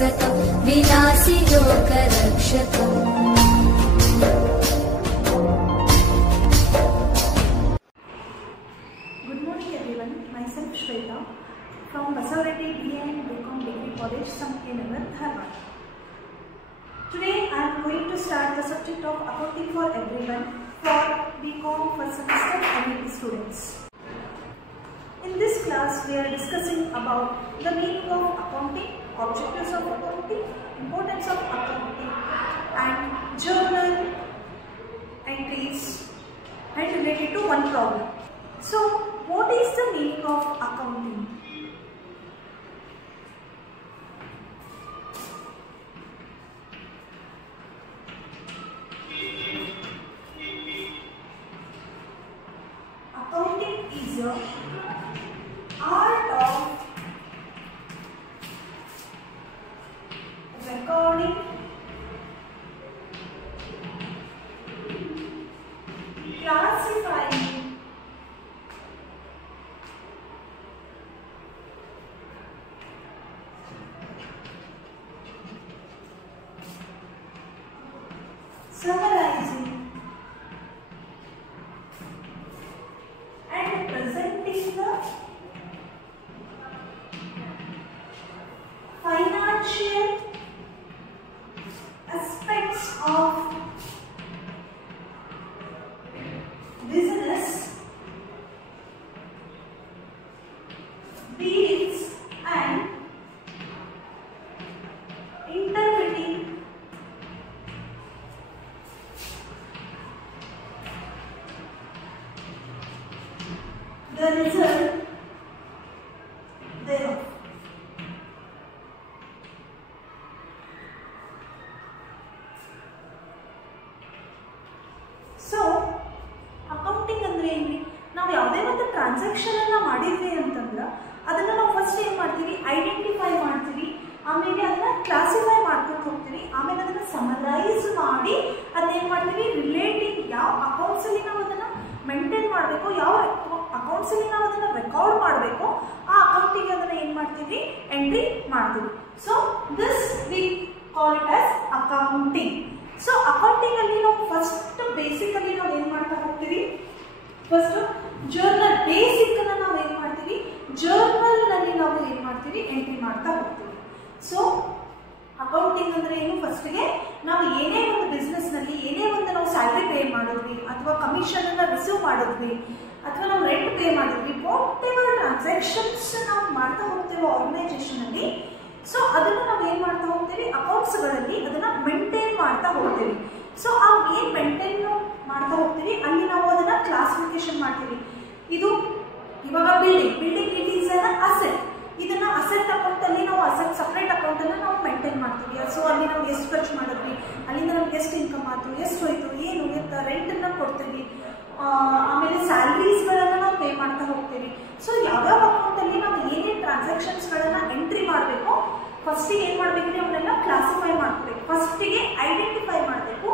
सततं विलासि लोकरक्षकम्। Good morning everyone, myself Shweta from Basavareti BA and BCom Degree College, Sankeyanagar, Dharwad. Today I am going to start the subject of accounting for everyone for BCom first semester MAT students. In this class we are discussing about the meaning of accounting, objectives of accounting, importance of accounting and journal entries and related to one problem. So what is the meaning of accounting? Accounting is a art of recording, classifying, summarizing and presenting the financial aspects of business, deals and interpreting the result thereof. So accounting ಅಂದ್ರೆ ಏನ್ರಿ? ನಾವು ಯಾವುದೇ ಒಂದು transaction ಅನ್ನ ಮಾಡಿದ್ವಿ ಅಂತಂದ್ರೆ ಅದನ್ನ ನಾವು ಫಸ್ಟ್ ಏನ್ ಮಾಡ್ತೀವಿ, ಐಡೆಂಟಿಫೈ ಮಾಡ್ತೀವಿ, ಆಮೇಲೆ ಅದನ್ನ ಕ್ಲಾಸಿಫೈ ಮಾಡ್ಕೊಂಡು ಹೋಗ್ತೀವಿ, ಆಮೇಲೆ ಅದನ್ನ ಸಮರೈಸ್ ಮಾಡಿ ಅದನ್ನ ಏನ್ ಮಾಡ್ತೀವಿ, ರಿಲೇಟಿಂಗ್ ಯಾವ ಅಕೌಂಟ್ಸ್ ಅಲ್ಲಿ ನಾವು ಅದನ್ನ ಮೇಂಟೈನ್ ಮಾಡಬೇಕು, ಯಾವ ಅಕೌಂಟ್ಸ್ ಅಲ್ಲಿ ನಾವು ಅದನ್ನ ರೆಕಾರ್ಡ್ ಮಾಡಬೇಕು, ಆ ಅಕೌಂಟಿಗೆ ಅದನ್ನ ಏನ್ ಮಾಡ್ತೀವಿ, ಎಂಟ್ರಿ ಮಾಡ್ತೀವಿ. So this we call it as accounting. So accounting ಅಲ್ಲಿ ನಾವು ಫಸ್ಟ್ ಬೇಸಿಕಲಿ ನಾವು ಏನ್ ಮಾಡ್ತಾ ಹೋಗ್ತೀವಿ, ಫಸ್ಟ್ ಜರ್ನಲ್ ಬೇಸಿಕ್ ಅನ್ನ ನಾವು ಏನ್ ಮಾಡ್ತೀವಿ, ಜರ್ನಲ್ ನಲ್ಲಿ ನಾವು ಏನ್ ಮಾಡ್ತೀವಿ, ಎಂಟ್ರಿ ಮಾಡ್ತಾ ಹೋಗ್ತೀವಿ. ಸೊ ಅಕೌಂಟಿಂಗ್ ಅಂದ್ರೆ ಏನು, ಫಸ್ಟ್ ಗೆ ನಾವು ಏನೇ ಒಂದು ಬಿಸ್ನೆಸ್ ನಲ್ಲಿ ಏನೇ ಒಂದು ನಾವು ಸ್ಯಾಲರಿ ಪೇ ಮಾಡಿದ್ವಿ ಅಥವಾ ಕಮಿಷನ್ ಅನ್ನ ರಿಸೀವ್ ಮಾಡಿದ್ವಿ ಅಥವಾ ನಾವು ರೆಂಟ್ ಪೇ ಮಾಡಿದ್ವಿ, ವಾಟ್ ಎವರ್ ಟ್ರಾನ್ಸಾಕ್ಷನ್ಸ್ ನಾವು ಮಾಡ್ತಾ ಹೋಗ್ತೇವೆ ಆರ್ಗನೈಸೇಷನ್ ಅಲ್ಲಿ, ಸೊ ಅದನ್ನ ನಾವು ಏನ್ ಮಾಡ್ತಾ ಹೋಗ್ತೀವಿ, ಅಕೌಂಟ್ಸ್ ಗಳಲ್ಲಿ ಅದನ್ನ ಮೇಂಟೈನ್ ಮಾಡ್ತಾ ಹೋಗ್ತೀವಿ. ಸೊ ಆ ಏನ್ ಮೇಂಟೈನ್ ಮಾಡ್ತಾ ಹೋಗ್ತೀವಿ ಅಲ್ಲಿ ನಾವು ಅದನ್ನ ಕ್ಲಾಸಿಫಿಕೇಶನ್ ಮಾಡ್ತೀವಿ. ಇದು ಇವಾಗ building it is an asset. ಇದನ್ನ ಅಸೆಟ್ ಅಕೌಂಟ್ ಅಲ್ಲಿ ನಾವು ಅಸೆಟ್ ಸಪರೇಟ್ ಅಕೌಂಟ್ ಅನ್ನ ನಾವು ಮೇಂಟೈನ್ ಮಾಡ್ತೀವಿ. ಸೊ ಅಲ್ಲಿ ನಾವು ಎಷ್ಟು ಖರ್ಚು ಮಾಡಿದ್ವಿ, ಅಲ್ಲಿಂದ ನಮ್ಗೆ ಎಷ್ಟು ಇನ್ಕಮ್ ಆಯ್ತು, ಎಷ್ಟು ಹೋಯ್ತು, ಏನು ರೆಂಟ್ ಅನ್ನ ಕೊಡ್ತೀವಿ, ಆಮೇಲೆ ಸ್ಯಾಲರೀಸ್ ಗಳನ್ನ ನಾವು ಪೇ ಮಾಡ್ತಾ ಹೋಗ್ತೀವಿ. ಸೊ ಯಾವ್ಯಾವ ಅಕೌಂಟ್ ಅಲ್ಲಿ ನಾವು ಏನೇನು ಟ್ರಾನ್ಸಾಕ್ಷನ್ಸ್ ಗಳನ್ನ ಎಂಟ್ರಿ ಮಾಡಬೇಕು, ಫಸ್ಟ್ ಏನ್ ಮಾಡ್ಬೇಕು, ಅವನ್ನೆಲ್ಲ ಕ್ಲಾಸಿಫೈ ಮಾಡ್ಕೋಬೇಕು. ಫಸ್ಟಿಗೆ ಐಡೆಂಟಿಫೈ ಮಾಡಬೇಕು,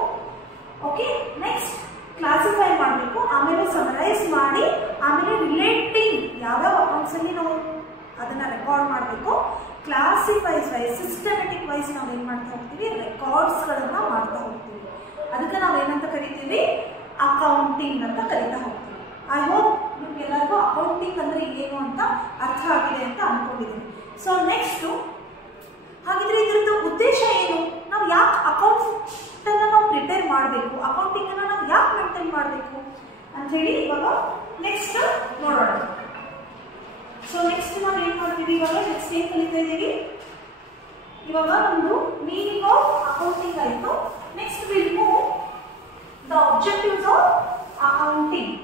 ಓಕೆ, ನೆಕ್ಸ್ಟ್ ಕ್ಲಾಸಿಫೈ ಮಾಡಬೇಕು, ಆಮೇಲೆ ಸಮರೈಸ್ ಮಾಡಿ, ಆಮೇಲೆ ರಿಲೇಟಿಂಗ್ ಯಾವ್ಯಾವ ಅಕೌಂಟ್ಸ್ ಅಲ್ಲಿ ನಾವು ಅದನ್ನ ರೆಕಾರ್ಡ್ ಮಾಡಬೇಕು, ಕ್ಲಾಸಿಫೈಸ್ ವೈಸ್ ಸಿಸ್ಟಮೆಟಿಕ್ ವೈಸ್ ನಾವು ಏನ್ ಮಾಡ್ತಾ ಹೋಗ್ತೀವಿ, ರೆಕಾರ್ಡ್ಸ್ ಗಳನ್ನ ಮಾಡ್ತಾ ಹೋಗ್ತೀವಿ. ಅದಕ್ಕೆ ನಾವು ಏನಂತ ಕರಿತೀವಿ, ಅಕೌಂಟಿಂಗ್ ಅಂತ ಕರಿತಾ ಹೋಗ್ತೀವಿ. ಐ ಹೋಪ್ ನಿಮ್ಗೆಲ್ಲರಿಗೂ ಅಕೌಂಟಿಂಗ್ ಅಂದ್ರೆ ಏನು ಅಂತ ಅರ್ಥ ಆಗಿದೆ ಅಂತ ಅನ್ಕೊಂಡಿದ್ದೀನಿ. ಸೊ ನೆಕ್ಸ್ಟ್, ಹಾಗಿದ್ರೆ ಇದರದ್ದು ಉದ್ದೇಶ ಏನು, ನಾವು ಯಾಕೆ ಅಕೌಂಟ್ ಅನ್ನ ನಾವು ಪ್ರಿಪೇರ್ ಮಾಡಬೇಕು, ಅಕೌಂಟಿಂಗ್ ಅನ್ನ ನಾವು ಯಾಕೆ ಮೇಂಟೈನ್ ಮಾಡಬೇಕು ಅಂತ ಹೇಳಿ ಇವಾಗ ನೆಕ್ಸ್ಟ್ ನೋಡೋಣ. ಸೊ ನೆಕ್ಸ್ಟ್ ನಾವು ಏನ್ ಮಾಡ್ತೀವಿ, ಇವಾಗ ನೆಕ್ಸ್ಟ್ ಏನ್ ಕಲಿತಾ ಇದ್ದೀವಿ, ಇವಾಗ ಒಂದು ಮೀನಿಂಗ್ ಆಫ್ ಅಕೌಂಟಿಂಗ್ ಆಯ್ತು. Next will move the objectives of accounting.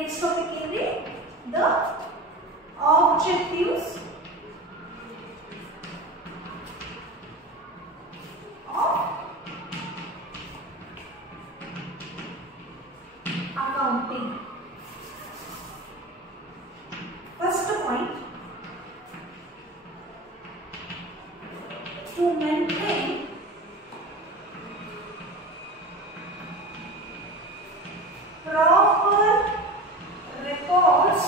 Next topic ಏನ್ರಿ, the objectives of accounting. First point, to maintain proper records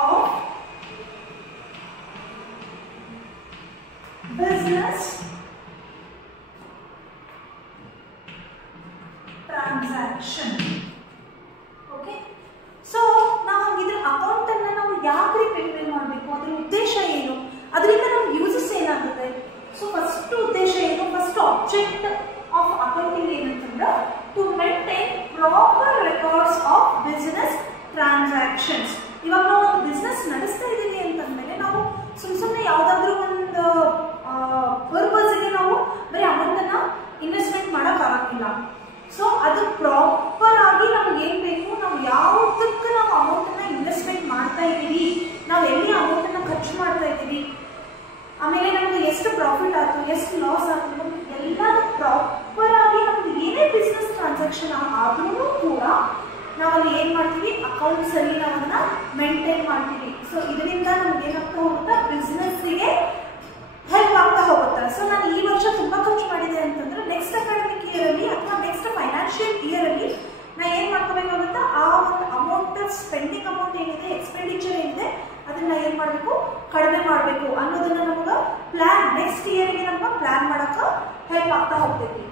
of transaction. Okay, so ನಾವು ಹಾಗಿದ್ರೆ ಅಕೌಂಟ್ ಅನ್ನ ನಾವು ಯಾಕೆ ಪ್ರಿಪೇರ್ ಮಾಡಬೇಕು, ಅದರ ಉದ್ದೇಶ ಏನು, ಅದರಿಂದ ನಮ್ಗೆ ಯೂಸಸ್ ಏನಾಗುತ್ತೆ. ಸೊ ಫಸ್ಟ್ ಉದ್ದೇಶ ಏನು, ಫಸ್ಟ್ ಆಬ್ಜೆಕ್ಟ್ ಆಫ್ ಅಕೌಂಟಿಂಗ್ ಏನಂತಂದ್ರೆ to maintain proper records of business transactions. ಇವಾಗ ನಾವು ಒಂದು ಬಿಸ್ನೆಸ್ ನಡೆಸ್ತಾ ಇದ್ದೀವಿ ಅಂತಂದ್ಮೇಲೆ ನಾವು ಸುಮ್ಮನೆ ಯಾವುದಾದ್ರೂ ಒಂದು ಪರ್ಪಸ್ಗೆ ನಾವು ಬರೀ ಅಮೌಂಟನ್ನು ಇನ್ವೆಸ್ಟ್ಮೆಂಟ್ ಮಾಡೋಕ್ಕಾಗಂಗಿಲ್ಲ. ಸೊ ಅದು ಪ್ರಾಪರ್ ಆಗಿ ನಮ್ಗೆ ಏನು ಬೇಕು, ನಾವು ಯಾವುದಕ್ಕೆ ನಾವು ಅಮೌಂಟನ್ನು ಇನ್ವೆಸ್ಟ್ಮೆಂಟ್ ಮಾಡ್ತಾ ಇದ್ದೀವಿ, ನಾವು ಎಲ್ಲಿ ಅಮೌಂಟನ್ನು ಖರ್ಚು ಮಾಡ್ತಾ ಇದ್ದೀವಿ, ಆಮೇಲೆ ನಮ್ಗೆ ಎಷ್ಟು ಪ್ರಾಫಿಟ್ ಆಯ್ತು, ಎಷ್ಟು ಲಾಸ್ ಆಯ್ತು, ಎಲ್ಲ ಪ್ರಾಪರ್ ಆಗಿ ನಮ್ದು ಏನೇ ಬಿಸ್ನೆಸ್ ಟ್ರಾನ್ಸಾಕ್ಷನ್ ಆದ್ರೂ ಕೂಡ ನಾವಲ್ಲಿ ಏನು ಮಾಡ್ತೀವಿ, ಅಕೌಂಟ್ಸ್ ಅಲ್ಲಿ ನಾವು ಅದನ್ನ ಮೇಂಟೈನ್ ಮಾಡ್ತೀವಿ. ಸೊ ಇದರಿಂದ ನಮ್ಗೆ ಏನಾಗ್ತಾ ಹೋಗುತ್ತಾ, ಬಿಸ್ನೆಸ್ಸಿಗೆ ಹೆಲ್ಪ್ ಆಗ್ತಾ ಹೋಗುತ್ತೆ. ಸೊ ನಾನು ಈ ವರ್ಷ ತುಂಬಾ ಖರ್ಚು ಮಾಡಿದೆ ಅಂತಂದ್ರೆ ನೆಕ್ಸ್ಟ್ ಅಕಾಡೆಮಿಕ್ ಇಯರ್ ಅಲ್ಲಿ ಅಥವಾ ನೆಕ್ಸ್ಟ್ ಫೈನಾನ್ಷಿಯಲ್ ಇಯರ್ ಅಲ್ಲಿ ನಾ ಏನ್ ಮಾಡ್ಕೋಬೇಕಾಗುತ್ತಾ, ಆ ಒಂದು ಅಮೌಂಟ್ ಸ್ಪೆಂಡಿಂಗ್ ಅಮೌಂಟ್ ಏನಿದೆ, ಎಕ್ಸ್ಪೆಂಡಿಚರ್ ಏನಿದೆ, ಅದನ್ನ ಏನ್ ಮಾಡಬೇಕು, ಕಡಿಮೆ ಮಾಡಬೇಕು ಅನ್ನೋದನ್ನ ನಮ್ಗೆ ಪ್ಲಾನ್ ನೆಕ್ಸ್ಟ್ ಇಯರ್ಗೆ ನಮ್ಗೆ ಪ್ಲಾನ್ ಮಾಡಕ ಹೆಲ್ಪ್ ಆಗ್ತಾ ಹೋಗ್ತೈತಿ.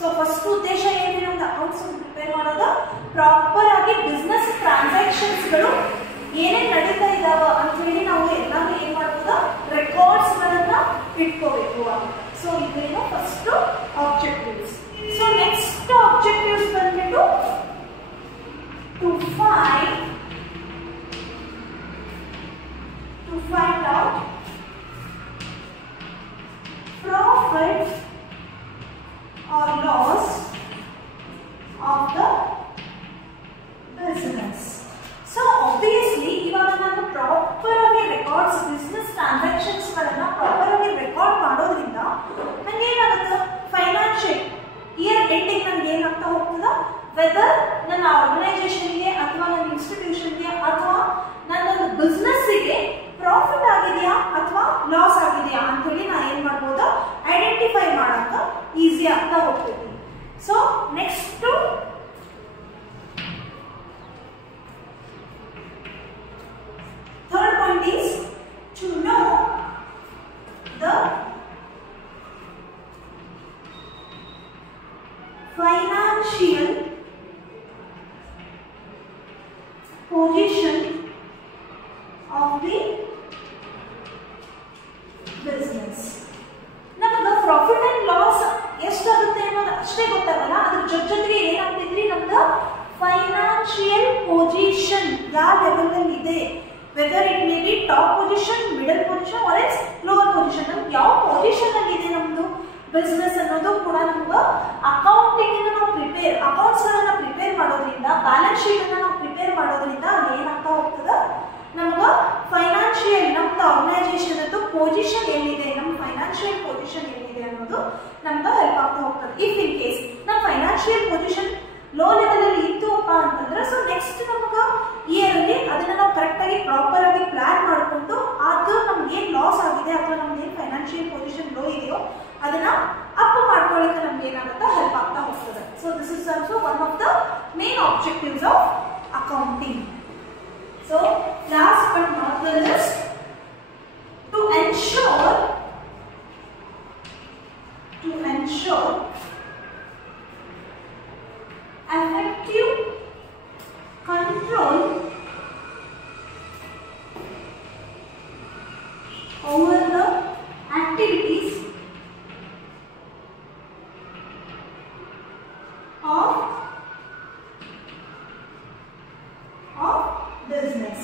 ಸೊ ಫಸ್ಟ್ ಉದ್ದೇಶ ಏನಿದೆ ನಮ್ದು ಅಕೌಂಟ್ಸ್ ಪ್ರಿಪೇರ್ ಮಾಡೋದು, ಪ್ರಾಪರ್ ಆಗಿ ಬಿಸ್ನೆಸ್ ಟ್ರಾನ್ಸಾಕ್ಷನ್ಸ್ಗಳು ಏನೇನು ನಡೀತಾ ಇದಾವ ಅಂತ ಹೇಳಿ ನಾವು ಎಲ್ಲಾನು ಏನ್ ಮಾಡ್ಬೋದ, ರೆಕಾರ್ಡ್ಸ್ ಗಳನ್ನ ಇಟ್ಕೋಬೇಕು. ಸೊ ಇದೇನು first objectives. So next objectives ಬಂದ್ಬಿಟ್ಟು to find out profit or loss of the business. So obviously ಇವಾಗ ನಾನು ಪ್ರಾಪರ್ ಆಗಿ ರೆಕಾರ್ಡ್ಸ್, ಬಿಸ್ನೆಸ್ ಟ್ರಾನ್ಸಾಕ್ಷನ್ಸ್ ಗಳನ್ನ ಪ್ರಾಪರ್ ಆಗಿ ರೆಕಾರ್ಡ್ ಮಾಡೋದ್ರಿಂದ ನಂಗೆ ಏನಾಗುತ್ತೆ, ಫೈನಾನ್ಷಿಯಲ್ ಇಯರ್ ಎಂಡಿಂಗ್ ನಂಗೆ ಏನಾಗ್ತಾ ಹೋಗ್ತದ, ವೆದರ್ ನನ್ನ ಆರ್ಗನೈಸೇಷನ್ಗೆ ಅಥವಾ ನನ್ನ ಇನ್ಸ್ಟಿಟ್ಯೂಷನ್ಗೆ ಅಥವಾ ನನ್ನೊಂದು ಬಿಸ್ನೆಸ್ಸಿಗೆ ಪ್ರಾಫಿಟ್ ಆಗಿದೆಯಾ ಅಥವಾ ಲಾಸ್ ಆಗಿದೆಯಾ ಅಂತ ಹೇಳಿ ನಾ ಏನ್ ಮಾಡ್ಬೋದು, ಐಡೆಂಟಿಫೈ ಮಾಡಕ ಈಸಿ ಆಗ್ತಾ ಹೋಗ್ತೈತಿ. So next third point is to know the financial position of the business. ನಮ್ಗೆ ಪ್ರಾಫಿಟ್ ಅಂಡ್ ಲಾಸ್ ಎಷ್ಟಾಗುತ್ತೆ ಅನ್ನೋದು ಅಷ್ಟೇ ಗೊತ್ತಾಗಲ್ಲ, ಅದ್ರ ಜೊತೆಗೆ ಏನಾಗ್ತೈತ್ರಿ, ನಮ್ದು ಫೈನಾನ್ಷಿಯಲ್ ಪೊಸಿಷನ್ ಯಾವ ಲೆವೆಲ್ ಅಲ್ಲಿ ಇದೆ, whether it may be top position, middle position or else lower position, ನಮ್ಗೆ ಯಾವ ಪೊಸಿಷನ್ ಅಲ್ಲಿ ಇದೆ ನಮ್ದು ಬಿಸ್ನೆಸ್ ಅನ್ನೋದು ಕೂಡ ನಮ್ಗೆ ಅಕೌಂಟಿಂಗ್ ನಾವು ಅಕೌಂಟ್ಸ್ ಗಳನ್ನ ಪ್ರಿಪೇರ್ ಮಾಡೋದ್ರಿಂದ, ಬ್ಯಾಲೆನ್ಸ್ ಶೀಟ್ ಅನ್ನ ನಾವು ಪ್ರಿಪೇರ್ ಮಾಡೋದ್ರಿಂದ ಅಲ್ಲಿ ಏನಾಗ್ತಾ ಹೋಗ್ತದ, ನಮ್ಗೆ ಫೈನಾನ್ಷಿಯಲ್ ನಮ್ದು ಆರ್ಗನೈಸೇಷನ್ ಅದು ಪೊಸಿಷನ್ ಎಲ್ಲಿದೆ, ನಮ್ಮ ಫೈನಾನ್ಷಿಯಲ್ ಪೊಸಿಷನ್ ಎಲ್ಲಿದೆ ಅನ್ನೋದು ನಮ್ಗೆ ಹೆಲ್ಪ್ ಆಗ್ತಾ ಹೋಗ್ತದೆ. ಇಫ್ ಇನ್ ಕೇಸ್ ನಮ್ಮ ಫೈನಾನ್ಷಿಯಲ್ ಪೊಸಿಷನ್ ಲೋ ಲೆವೆಲ್ ಅಲ್ಲಿ ಇತ್ತು ಅಪ್ಪ ಅಂತಂದ್ರೆ, ಸೊ ನೆಕ್ಸ್ಟ್ ನಮ್ಗೆ ಇಯರ್ ಅಲ್ಲಿ ಅದನ್ನ ನಾವು ಕರೆಕ್ಟ್ ಆಗಿ ಪ್ರಾಪರ್ ಆಗಿ ಪ್ಲಾನ್ ಮಾಡಿಕೊಂಡು ಅದು ನಮ್ಗೆ ಏನ್ ಲಾಸ್ ಆಗಿದೆ ಅಥವಾ ನಮ್ಗೆ ಏನ್ ಫೈನಾನ್ಷಿಯಲ್ ಪೊಸಿಷನ್ ಲೋ ಇದೆಯೋ ಅದನ್ನ ಅಪ್ ಮಾಡ್ಕೊಳ್ಳಿಕ್ಕೆ ನಮ್ಗೆ ಏನಾಗುತ್ತೆ, ಹೆಲ್ಪ್ ಆಗ್ತಾ ಹೋಗ್ತದೆ. So this is also one of the main objectives of accounting. So last but not the least, to ensure effective control over the activities of business.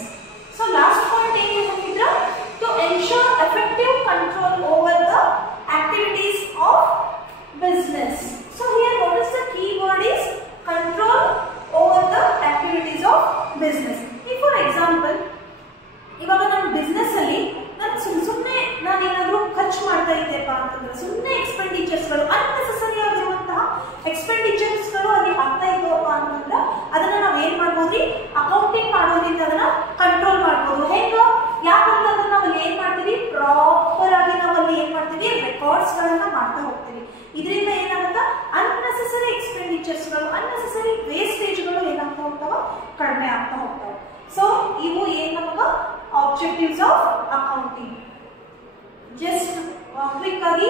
So last point is to ensure effective control over the activities of business. So here what is the key word is control over the activities of business. If for example ಇವಾಗ ನನ್ನ business ಅಲ್ಲಿ ನಾನು ಸುಮ್ಮನೆ ನಾನು ಏನಾದರೂ ಖರ್ಚು ಮಾಡ್ತಾ ಇದ್ದೇಪ್ಪ ಅಂತಂದ್ರೆ, ಸುಮ್ಮನೆ ಎಕ್ಸ್ಪೆಂಡಿಚರ್ಸ್ಗಳು ಅನ್ನೆಸೆಸರಿ ಆಗಿರುವಂತಹ ಎಕ್ಸ್ಪೆಂಡಿಚರ್ಸ್ಗಳು ಅಲ್ಲಿ ಆಗ್ತಾ ಇದ್ದವಪ್ಪ ಅಂತಂದ್ರೆ ಅದನ್ನ ನಾವು ಏನ್ ಮಾಡ್ಬೋದ್ರಿ, ಅಕೌಂಟಿಂಗ್ ಮಾಡೋದ್ರಿಂದ ಅದನ್ನ ಕಂಟ್ರೋಲ್ ಮಾಡ್ಬೋದು. ಹೆಂಗ, ಯಾಕಂತಂದ್ರೆ ನಾವು ಅಲ್ಲಿ ಏನ್ ಮಾಡ್ತೀವಿ, ಪ್ರಾಪರ್ ಆಗಿ ನಾವು ಅಲ್ಲಿ ಏನ್ ಮಾಡ್ತೀವಿ, ರೆಕಾರ್ಡ್ಸ್ ಗಳನ್ನ ಮಾಡ್ತಾ ಹೋಗ್ತೀವಿ. ಇದರಿಂದ ಏನಾಗುತ್ತಾ, ಅನ್ನೆಸೆಸರಿ ಎಕ್ಸ್ಪೆಂಡಿಚರ್ಸ್ಗಳು, ಅನ್ನೆಸೆಸರಿ ವೇಸ್ಟೇಜ್ಗಳು ಏನಾಗ್ತಾ ಹೋಗ್ತಾವ, ಕಡಿಮೆ ಆಗ್ತಾ ಹೋಗ್ತಾವ. ಸೊ ಇವು ಏನ್ ನಮಗ objectives of accounting. Just quick ಆಗಿ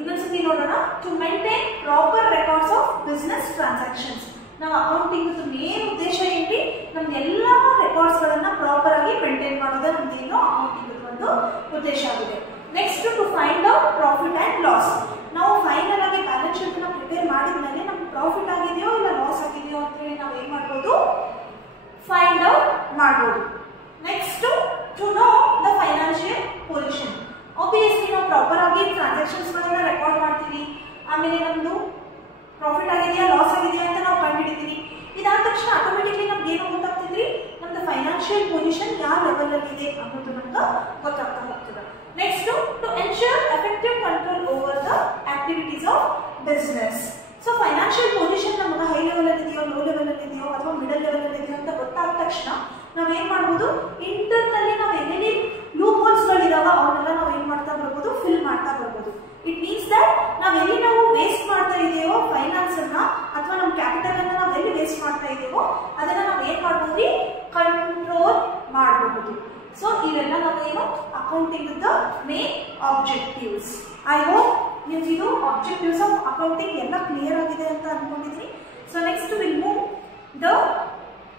ಇನ್ನೊಂದ್ಸತಿ ನೋಡೋಣ. To maintain proper records of business transactions. ನಾವು ಅಕೌಂಟಿಂಗ್ ಮೇನ್ ಉದ್ದೇಶ ಏನ್ರಿ, ನಮ್ಗೆ ಎಲ್ಲ ರೆಕಾರ್ಡ್ಸ್ ಗಳನ್ನ ಪ್ರಾಪರ್ ಆಗಿ ಮೇಂಟೈನ್ ಮಾಡೋದೇ ನಮ್ದೇನು ಅಕೌಂಟಿಂಗ್ ಒಂದು ಉದ್ದೇಶ ಆಗಿದೆ. Next to find out profit and loss. ನಾವು ಫೈನಲ್ ಆಗಿ ಬ್ಯಾಲೆನ್ಸ್ ಶೀಟ್ ನ ಪ್ರಿಪೇರ್ ಮಾಡಿದ್ಮೇಲೆ ನಮ್ಗೆ ಪ್ರಾಫಿಟ್ ಆಗಿದೆಯೋ ಇಲ್ಲ ಲಾಸ್ ಆಗಿದೆಯೋ ಅಂತ ಹೇಳಿ ನಾವು ಏನ್ ಮಾಡ್ಬೋದು, ಫೈಂಡ್ ಔಟ್ ಮಾಡ್ಬೋದು. Next to know the financial position. Obviously ನಾವು ಪ್ರಾಪರ್ ಆಗಿ ಟ್ರಾನ್ಸಾಕ್ಷನ್ಸ್ ಗಳನ್ನ ರೆಕಾರ್ಡ್ ಮಾಡ್ತೀವಿ, ಆಮೇಲೆ ನಮ್ದು ಪ್ರಾಫಿಟ್ ಆಗಿದೆಯಾ ಲಾಸ್ ಆಗಿದೆಯಾ ಅಂತ ನಾವು ಕಂಡುಹಿಡಿತೀವಿ. ಇದಾದ ತಕ್ಷಣ ಆಟೋಮೆಟಿಕ್ಲಿ ನಮ್ಗೆ ಏನು ಗೊತ್ತಾಗ್ತಿದ್ರಿ, ನಮ್ದು ಫೈನಾನ್ಷಿಯಲ್ ಪೊಸಿಷನ್ ಯಾವ ಲೆವೆಲ್ ಅಲ್ಲಿ ಇದೆ ಅನ್ನೋದು ನಮ್ಗೆ ಗೊತ್ತಾಗ್ತಾ ಹೋಗ್ತದೆ. Next to ensure effective control over the activities of business. So financial position ನಮಗೆ ಹೈ ಲೆವೆಲ್ ಅಲ್ಲಿ ಇದೆಯೋ ಲೋ ಲೆವೆಲ್ ಅಲ್ಲಿ ಇದೆಯೋ ಅಥವಾ ಮಿಡಲ್ ಲೆವೆಲ್ ಅಲ್ಲಿ ಇದೆಯೋ ಅಂತ ಗೊತ್ತಾದ ತಕ್ಷಣ ನಾವ್ ಏನ್ ಮಾಡ್ಬೋದು, ಇಂಟರ್ನಲ್ಲಿ ನಾವು ಎಲ್ಲೆಲ್ಲಿ ಲೂಪ್ ಹೋಲ್ಸ್ ಗಳಿದಾವ ಅವನ್ನೆಲ್ಲ ನಾವು ಏನ್ ಮಾಡ್ತಾ ಬರ್ಬೋದು, ಫಿಲ್ ಮಾಡ್ತಾ ಬರ್ಬೋದು. ಇಟ್ ಮೀನ್ಸ್ ದಟ್ ನಾವೆಲ್ಲಿ ನಾವು ವೇಸ್ಟ್ ಮಾಡ್ತಾ ಇದೆಯೋ ಫೈನಾನ್ಸ್ ಅನ್ನ ಅಥವಾ ನಮ್ಮ ಕ್ಯಾಪಿಟಲ್ ಅನ್ನ ನಾವು ಎಲ್ಲಿ ವೇಸ್ಟ್ ಮಾಡ್ತಾ ಇದೀವೋ ಅದನ್ನ ನಾವು ಏನ್ ಮಾಡ್ಬೋದ್ರಿ, ಕಂಟ್ರೋಲ್ ಮಾಡಬಹುದು. ಸೊ ಇವೆಲ್ಲ ನಾವು ಏನು accounting the main objectives. I hope ನಿಮ್ಗೆ ಇದು ಆಬ್ಜೆಕ್ಟಿವ್ಸ್ ಆಫ್ ಅಕೌಂಟಿಂಗ್ ಎಲ್ಲ ಕ್ಲಿಯರ್ ಆಗಿದೆ ಅಂತ ಅನ್ಕೊಂಡಿದ್ದೀನಿ. So next will move the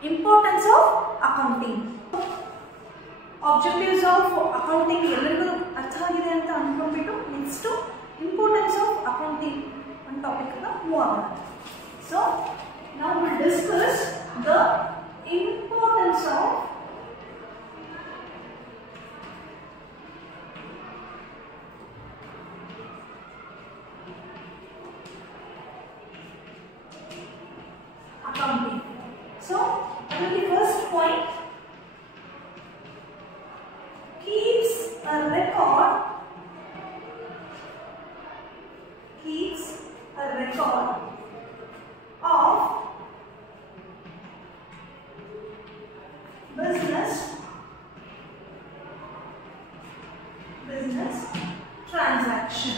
importance of accounting. Objectives of accounting ಎಲ್ಲರಿಗೂ ಅರ್ಥ ಆಗಿದೆ ಅಂತ ಅನ್ಕೊಂಡ್ಬಿಟ್ಟು ನೆಕ್ಸ್ಟ್ ಇಂಪಾರ್ಟೆನ್ಸ್ ಆಫ್ ಅಕೌಂಟಿಂಗ್ ಒಂದು ಟಾಪಿಕ್ ಅನ್ನ ಮೂವ್ ಆಗೋಣ. ಸೊ ನಾವು will discuss the importance of accounting. So, the first point, keeps a record of business transaction.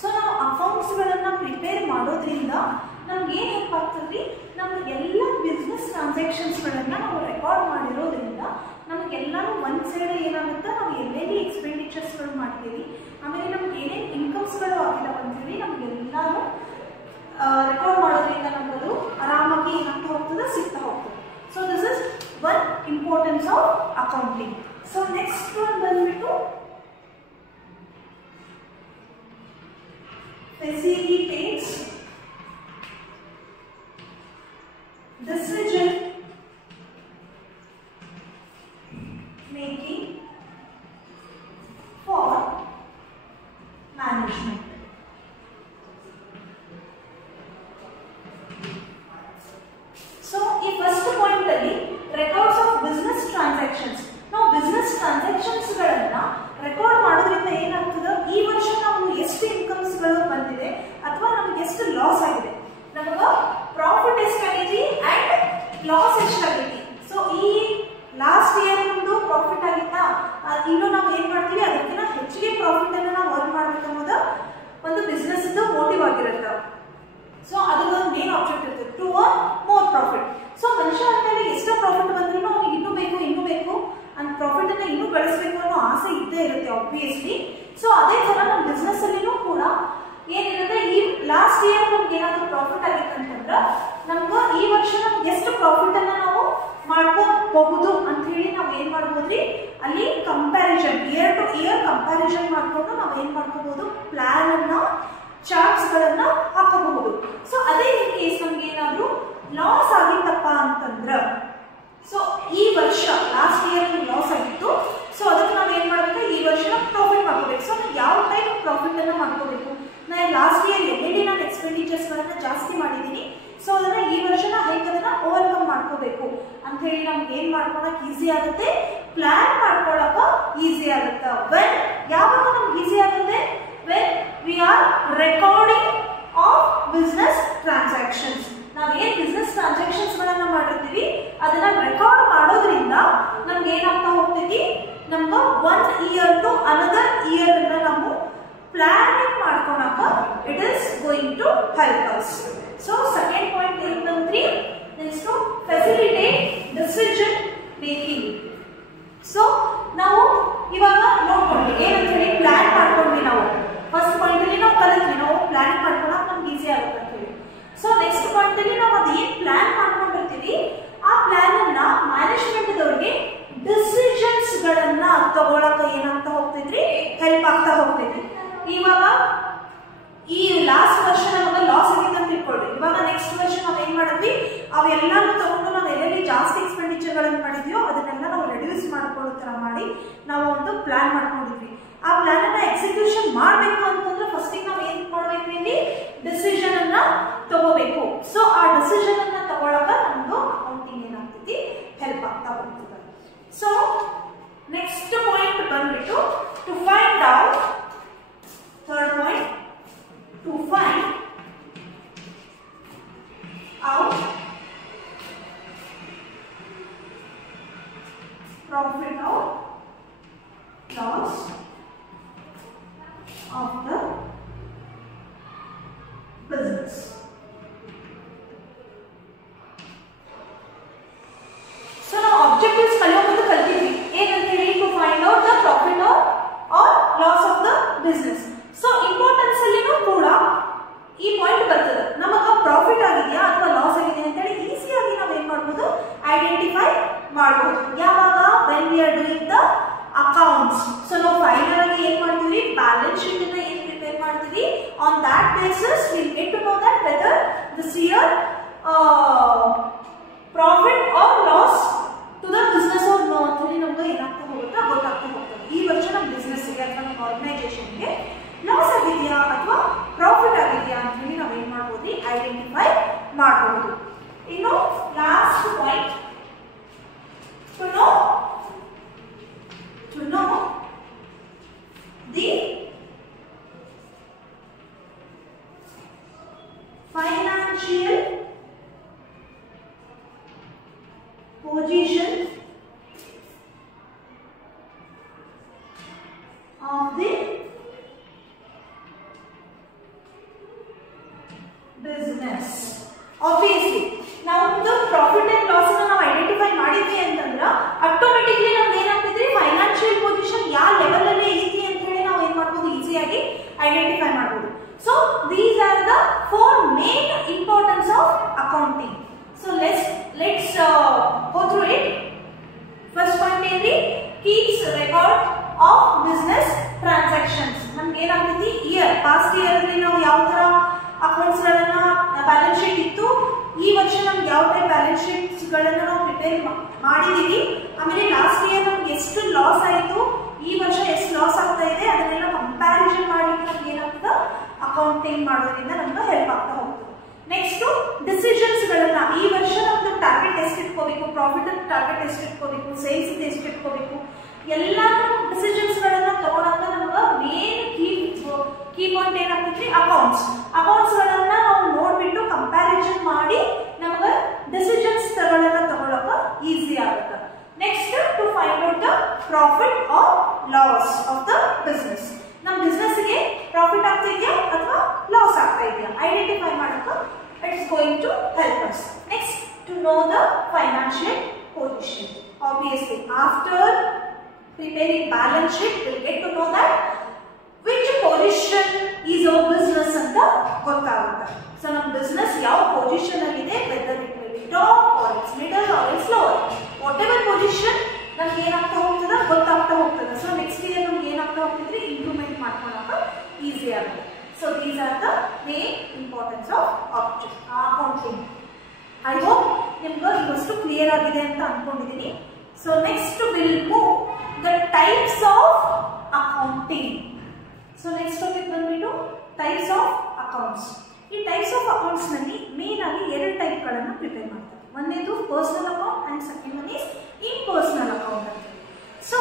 So, ನಾವು accounts ಗಳನ್ನ ಪ್ರಿಪೇರ್ ಮಾಡೋದ್ರಿಂದ ನಮ್ಗೆ ಏನ್ ಹೆಲ್ಪ್ ಆಗ್ತದ್ರಿ, ನಮ್ಗೆ ಎಲ್ಲ ಬಿಸ್ನೆಸ್ ಟ್ರಾನ್ಸಾಕ್ಷನ್ಸ್ ಗಳನ್ನ ನಾವು ರೆಕಾರ್ಡ್ ಮಾಡಿರೋದ್ರಿಂದ ನಮಗೆಲ್ಲಾನು ಒಂದ್ ಸೈಡ್ ಏನಾಗುತ್ತೆ, ನಾವು ಎಲ್ಲೆಲ್ಲಿ ಎಕ್ಸ್ಪೆಂಡಿಚರ್ಸ್ ಗಳು ಮಾಡ್ತೀವಿ, ಆಮೇಲೆ ನಮ್ಗೆ ಏನೇನು ಇನ್ಕಮ್ಸ್ ಗಳು ಆಗಿದಾವ ಅಂತೇಳಿ ನಮ್ಗೆಲ್ಲಾನು ರೆಕಾರ್ಡ್ ಮಾಡೋದ್ರಿಂದ ನಮ್ಮದು ಆರಾಮಾಗಿ ಏನಾಗ್ತಾ ಹೋಗ್ತದೆ, ಸಿಗ್ತಾ ಹೋಗ್ತದೆ. So this is one importance of accounting. So next one ಬಂದ್ಬಿಟ್ಟು facilitates decision making for management. So, ಈ ಫಸ್ಟ್ ಪಾಯಿಂಟ್ ಅಲ್ಲಿ ರೆಕಾರ್ಡ್ಸ್ ಆಫ್ ಬಿಸ್ನೆಸ್ ಟ್ರಾನ್ಸಾಕ್ಷನ್ಸ್. ನಾವು ಬಿಸ್ನೆಸ್ ಟ್ರಾನ್ಸಾಕ್ಷನ್ಸ್ ಗಳನ್ನ ರೆಕಾರ್ಡ್ ಮಾಡೋದ್ರಿಂದ ಏನಾಗ್ತದೆ, ಈ ವರ್ಷ ನಾವು ಎಷ್ಟು ಇನ್ಕಮ್ಸ್ ಗಳು ಬಂದಿದೆ ಅಥವಾ ನಮ್ಗೆ ಎಷ್ಟು ಲಾಸ್ ಆಗಿದೆ, ನಮಗ ಪ್ರಾಫಿಟ್ ಎಷ್ಟಾಗೈತಿ ಅಂಡ್ ಲಾಸ್ ಎಷ್ಟಾಗೈತಿ. ಸೊ ಈ ಲಾಸ್ಟ್ ಇಯರ್ ನಮ್ದು ಪ್ರಾಫಿಟ್ ಆಗಿತ್ತಾ, ಇನ್ನು ನಾವು ಏನ್ ಮಾಡ್ತೀವಿ ಅದಕ್ಕಿಂತ ಹೆಚ್ಚಿಗೆ ಪ್ರಾಫಿಟ್ ಅನ್ನ ನಾವು ಅರ್ನ್ ಮಾಡ್ಬೇಕು ಅನ್ನೋದು ಒಂದು ಬಿಸ್ನೆಸ್ ಮೋಟಿವ್ ಆಗಿರುತ್ತೆ. ಸೊ ಅದೊಂದು ಮೇನ್ ಆಬ್ಜೆಕ್ಟ್ ಇರ್ತದೆ, to earn more profit. So ಮನುಷ್ಯ ಆದ್ಮೇಲೆ ಎಷ್ಟು ಪ್ರಾಫಿಟ್ ಬಂದ್ರೂ ಅವ್ನಿಗೆ ಇನ್ನೂ ಬೇಕು ಅಂಡ್ ಪ್ರಾಫಿಟ್ ಅನ್ನ ಇನ್ನೂ ಗಳಿಸಬೇಕು ಅನ್ನೋ ಆಸೆ ಇದ್ದೇ ಇರುತ್ತೆ ಆಬ್ವಿಯಸ್ಲಿ. ಸೊ ಅದೇ ತರ ನಮ್ಮ ಬಿಸ್ನೆಸ್ ಅಲ್ಲಿನೂ ಕೂಡ ಏನಿರುತ್ತೆ, ಈ ಲಾಸ್ಟ್ ಇಯರ್ ನಮ್ಗೆ ಏನಾದ್ರು ಪ್ರಾಫಿಟ್ ಆಗಿತ್ತು ಅಂತಂದ್ರೆ ನಮ್ಗೆ ಈ ವರ್ಷ ನಮ್ಗೆ ಎಷ್ಟು ಪ್ರಾಫಿಟ್ ಅನ್ನ ನಾವು ಮಾಡ್ಕೋಬಹುದು ಅಂತ ಹೇಳಿ ನಾವ್ ಏನ್ ಮಾಡ್ಬೋದ್ರಿ, ಅಲ್ಲಿ comparison, year to year comparison ಮಾಡ್ಕೊಂಡು ನಾವ್ ಏನ್ ಮಾಡ್ಕೋಬಹುದು, ಪ್ಲಾನ್ ಅನ್ನ ಚಾರ್ಟ್ಸ್ ಗಳನ್ನ ಹಾಕಬಹುದು. ಸೊ ಅದೇ ಕೇಸ್ ನಮ್ಗೆ ಏನಾದ್ರು ಲಾಸ್ ಆಗಿತ್ತಪ್ಪ ಅಂತಂದ್ರ, ಸೊ ಈ ವರ್ಷ ಲಾಸ್ಟ್ ಇಯರ್ ಲಾಸ್ ಆಗಿತ್ತು, ಸೊ ಅದಕ್ಕೆ ನಾವ್ ಏನ್ ಮಾಡ್ಬೇಕು, ಈ ವರ್ಷ ಪ್ರಾಫಿಟ್ ಮಾಡ್ಕೋಬೇಕು. ಸೊ ಯಾವ ಟೈಪ್ ಪ್ರಾಫಿಟ್ ಅನ್ನ ಮಾಡ್ಕೋಬೇಕು, ನಾನು ಲಾಸ್ಟ್ ಇಯರ್ ಎಲ್ಲೆಲ್ಲಿ ನಾನು ಎಕ್ಸ್ಪೆಂಡಿಚರ್ಸ್ ಗಳನ್ನ ಜಾಸ್ತಿ ಮಾಡಿದೀನಿ, ಸೊ ಅದನ್ನ ಈ ವರ್ಷ ಹೇಗೆ ಅದನ್ನ ಓವರ್ಕಮ್ ಮಾಡ್ಕೋಬೇಕು ಅಂತ ಹೇಳಿ ನಮ್ಗೆ ಏನ್ ಮಾಡ್ಕೊಳಕ್ ಈಸಿ ಆಗುತ್ತೆ, ಪ್ಲಾನ್ ಮಾಡ್ಕೊಳಕ ಈಸಿ ಆಗುತ್ತೆ. ವೆನ್ ಯಾವಾಗ ನಮ್ಗೆ ಈಸಿ ಆಗುತ್ತೆ, when we are recording of business transactions. ನಾವ್ ಏನ್ ಬಿಸ್ನೆಸ್ ಟ್ರಾನ್ಸಾಕ್ಷನ್ಸ್ ಗಳನ್ನ ಮಾಡಿರ್ತೀವಿ ಅದನ್ನ ರೆಕಾರ್ಡ್ ಮಾಡೋದ್ರಿಂದ ನಮ್ಗೆ ಏನಾಗ್ತಾ ಹೋಗ್ತೈತಿ, ನಮ್ಗ 1 ಇಯರ್ ಟು ಅನದರ್ ಇಯರ್ ಅನ್ನ ನಾವು ಪ್ಲಾನಿಂಗ್ ಮಾಡ್ಕೊಳಕ it is going to help us. So second point ಏನ್ ಬಂದ್ರಿ, next facilitate decision making. So ನಾವು ಇವಾಗ ನೋಡ್ಕೊಂಡ್ವಿ ಏನಂತ ಹೇಳಿ, ಪ್ಲಾನ್ ಮಾಡ್ಕೊಂಡ್ವಿ ನಾವು ಮಾಡಿದ್ವಿ, ಅವೆಲ್ಲಾನು ತಗೊಂಡು ನಾವು ಎಲ್ಲೆಲ್ಲಿ ಜಾಸ್ತಿ ಎಕ್ಸ್ಪೆಂಡಿಚರ್ಗಳನ್ನು ಮಾಡಿದ್ಯೋ ಅದನ್ನೆಲ್ಲ ನಾವು ರೆಡ್ಯೂಸ್ ಮಾಡ್ಕೊಳ್ಳೋ ತರ ಮಾಡಿ ನಾವು ಒಂದು ಪ್ಲಾನ್ ಮಾಡ್ಕೊಂಡಿದ್ವಿ. ಆ ಪ್ಲಾನ್ ಅನ್ನ ಎಕ್ಸಿಕ್ಯೂಷನ್ ಮಾಡಬೇಕು ಅಂತಂದ್ರೆ ಫಸ್ಟ್ ನಾವು ಏನ್ ಮಾಡಬೇಕು, ಇಲ್ಲಿ ಡಿಸಿಷನ್ ಅನ್ನ ತಗೋಬೇಕು. ಸೊ ಆ ಡಿಸಿಷನ್ ಅನ್ನ ತಗೊಳ್ಳಾಗ ನಮ್ದು ಅಕೌಂಟಿಂಗ್ ಏನಾಗ್ತೈತಿ, ಹೆಲ್ಪ್ ಆಗ್ತಾ ಹೋಗ್ತದೆ. ಸೊ ನೆಕ್ಸ್ಟ್ ಪಾಯಿಂಟ್ ಬಂದ್ಬಿಟ್ಟು to find out, third point, to find out profit or loss of the business. So now objectives ಕಲಿಯೋದು ಕಲ್ತಿದ್ವಿ ಏನಂತ ಹೇಳಿ, to find out the profit or loss of the business. So importance ಅಲ್ಲಿನೂ ಕೂಡ ಈ point ಬರ್ತದೆ, ನಮಗ profit ಆಗಿದೆಯಾ ಅಥವಾ ಲಾಸ್ ಆಗಿದೆಯಾ ಅಂತ ಹೇಳಿ ಈಸಿಯಾಗಿ ನಾವು ಏನ್ ಮಾಡಬಹುದು, ಐಡೆಂಟಿಫೈ ಮಾಡಬಹುದು. ಯಾವಾಗ, when we are doing the accounts. So ನಾವು ಫೈನಲ್ ಆಗಿ ಏನ್ ಮಾಡ್ತೀವಿ, ಬ್ಯಾಲೆನ್ಸ್ ಶೀಟ್ ಅನ್ನ ಏನ್ ಪ್ರಿಪೇರ್ ಮಾಡ್ತೀವಿ, on that basis we get to know that whether this year profit or loss to the business or no ಅಂತ ಹೇಳಿ ನಮ್ಗೆ ಏನಾಗ್ತಾ ಹೋಗುತ್ತಾ ಗೊತ್ತಾಗ್ತಾ ಹೋಗ್ತದೆ. ಈ ವರ್ಷ ನಮ್ಮ ಬಿಸ್ನೆಸ್ ಗೆ ಅಥವಾ ನಮ್ಮ ಆರ್ಗನೈಸೇಷನ್ ಗೆ ಲಾಸ್ ಆಗಿದೆಯಾ ಅಥವಾ ಪ್ರಾಫಿಟ್ ಆಗಿದೆಯಾ ಅಂತ ಹೇಳಿ ನಾವು ಏನ್ ಮಾಡಬಹುದು, ಐಡೆಂಟಿಫೈ ಮಾಡಬಹುದು. ಇನ್ನು last point, to know the financial position of the business. Obviously now the profit and loss ಅನ್ನು ನಾವು ಐಡೆಂಟಿಫೈ ಮಾಡಿದ್ವಿ ಅಂತಂದ್ರೆ ಆಟೋಮೆಟಿಕ್ಲಿ ನಮ್ಗೆ ಏನಾಗ್ತೈತಿ, ಫೈನಾನ್ಷಿಯಲ್ ಪೊಸಿಷನ್ ಯಾವ ಲೆವೆಲ್ ಅಲ್ಲಿ ಐತಿ ಅಂತ ಹೇಳಿ ನಾವು ಏನ್ ಮಾಡಬಹುದು, ಈಸಿಯಾಗಿ ಐಡೆಂಟಿಫೈ ಮಾಡಬಹುದು. So these are the 4 main importance of accounting. So let's go through it. First point ಏನ್ರಿ, keeps record of business transactions. ನಮ್ಗೆ ಏನಾಗ್ತೈತಿ, ಇಯರ್ ಪಾಸ್ಟ್ ಇಯರ್ ಅಲ್ಲಿ ನಾವು ಯಾವ ತರ ಅಕೌಂಟ್ಸ್ ಗಳನ್ನ, ಬ್ಯಾಲೆನ್ಸ್ ಶೀಟ್ ಇತ್ತು, ಈ ವರ್ಷ ನಮ್ಗೆ ಯಾವ ಟೈಪ್ ಬ್ಯಾಲೆನ್ಸ್ ಶೀಟ್ಸ್ ಗಳನ್ನ ನಾವು ಪ್ರಿಪೇರ್ ಮಾಡಿದೀವಿ, ಆಮೇಲೆ ಲಾಸ್ಟ್ ಇಯರ್ ನಮ್ಗೆ ಎಷ್ಟು ಲಾಸ್ ಆಯಿತು, ಈ ವರ್ಷ ಎಷ್ಟು ಲಾಸ್ ಆಗ್ತಾ ಇದೆ, ಅದನ್ನೆಲ್ಲ ಕಂಪ್ಯಾರಿಸನ್ ಮಾಡ್ಲಿಕ್ಕೆ ನಮ್ಗೆ ಏನಾಗ್ತದೆ, ಅಕೌಂಟಿಂಗ್ ಮಾಡೋದ್ರಿಂದ ನಮ್ಗೆ ಹೆಲ್ಪ್ ಆಗ್ತಾ ಹೋಗ್ತದೆ. ನೆಕ್ಸ್ಟ್ ಡಿಸಿಷನ್ಸ್ ಗಳನ್ನ, ಈ ವರ್ಷ ನಮ್ದು ಟಾರ್ಗೆಟ್ ಎಷ್ಟು ಇಟ್ಕೋಬೇಕು, ಪ್ರಾಫಿಟ್ ಟಾರ್ಗೆಟ್ ಎಷ್ಟು ಇಟ್ಕೋಬೇಕು, ಸೇಲ್ಸ್ ಎಷ್ಟು ಇಟ್ಕೋಬೇಕು, ಎಲ್ಲ ಡಿಸಿಷನ್ಸ್ ಗಳನ್ನ ತಗೊಳಕ ನಮ್ಗೆ ಮೇನ್ ಕೀ ಪಾಯಿಂಟ್ ಏನಾಗ್ತೈತಿ, ಅಕೌಂಟ್ಸ್ ಗಳನ್ನ ನಾವು ನೋಡ್ಬಿಟ್ಟು ಕಂಪ್ಯಾರಿಸನ್ ಮಾಡಿ ನಮಗೆ ಡಿಸಿಷನ್ಸ್ ತಗೊಳಕ ಈಸಿ ಆಗುತ್ತೆ. Next to find out the profit or loss of the business. ನಮ್ಮ ಬಿಸ್ನೆಸ್ ಗೆ ಪ್ರಾಫಿಟ್ ಆಗ್ತಾ ಇದೆಯಾ ಅಥವಾ ಲಾಸ್ ಆಗ್ತಾ ಇದೆಯಾ ಐಡೆಂಟಿಫೈ ಮಾಡಕ್ಕೆ it's going to help us. Next to know the financial position. Obviously after preparing balance sheet we'll get to know that which position is our business ಅಂತ ಗೊತ್ತಾಗುತ್ತೆ. ಸೊ ನಮ್ಮ ಬಿಸ್ನೆಸ್ ಯಾವ ಪೊಸಿಷನ್ ಅಲ್ಲಿ ಇದೆ, whether it will be top or it's middle or it's lower, whatever position ನಮ್ಗೆ ಏನಾಗ್ತಾ ಹೋಗ್ತದೆ ಗೊತ್ತಾಗ್ತಾ ಹೋಗ್ತದೆ. ಸೊ ನೆಕ್ಸ್ಟ್ ಇಯರ್ ನಮ್ಗೆ ಏನಾಗ್ತಾ ಹೋಗ್ತಿದ್ರೆ ಇಂಪ್ರೂವ್ಮೆಂಟ್ ಮಾಡ್ಕೊಳಕ ಈಸಿ ಆಗುತ್ತೆ. So these are the main importance of accounting. I hope ನಿಮ್ಗೆ ಇವಷ್ಟು ಕ್ಲಿಯರ್ ಆಗಿದೆ ಅಂತ ಅನ್ಕೊಂಡಿದ್ದೀನಿ. So next will move the types of accounting. So next topic ಬಂದ್ಬಿಟ್ಟು ಟೈಪ್ಸ್ ಆಫ್ ಅಕೌಂಟ್ಸ್. ಈ ಟೈಪ್ಸ್ ಆಫ್ ಅಕೌಂಟ್ಸ್ ನಲ್ಲಿ ಮೇನ್ ಆಗಿ 2 ಟೈಪ್ ಗಳನ್ನ ಪ್ರಿಪೇರ್ ಮಾಡ್ತಾರೆ. ಒಂದೇದು personal account and second one is impersonal account ಅಂತ. ಸೊ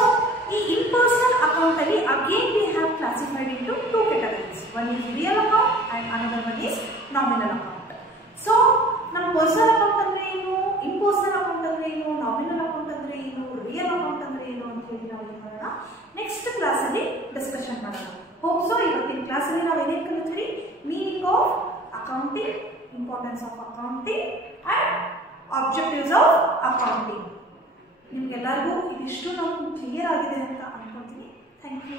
ಈ ಇಂಪರ್ಸನಲ್ ಅಕೌಂಟ್ ಅಲ್ಲಿ again we have classified into 2 categories. One is real account and another one is nominal account. So ನಮ್ಮ personal account ಅಂದ್ರೆ ಏನು, impersonal account ಅಂದ್ರೆ ಏನು, nominal account ಅಂದ್ರೆ ಏನು, ರಿಯಲ್ ಅಕೌಂಟ್ ಅಂದ್ರೆ ಏನು ಅಂತ ಹೇಳಿ ನಾವು ಏನು ಮಾಡೋಣ, ನೆಕ್ಸ್ಟ್ ಕ್ಲಾಸ್ ಅಲ್ಲಿ ಡಿಸ್ಕಷನ್ ಮಾಡೋಣ. ಹೋಪ್ ಸೊ ಇವತ್ತಿನ ಕ್ಲಾಸ್ ಅಲ್ಲಿ ನಾವು ಏನೇನು ಕಲಿತ್ವಿ, meaning of accounting, importance of accounting and objectives of accounting. ನಿಮ್ಗೆಲ್ಲರಿಗೂ ಇದಿಷ್ಟು ನಾವು ಕ್ಲಿಯರ್ ಆಗಿದೆ ಅಂತ ಅನ್ಕೊಂತೀನಿ. Thank you.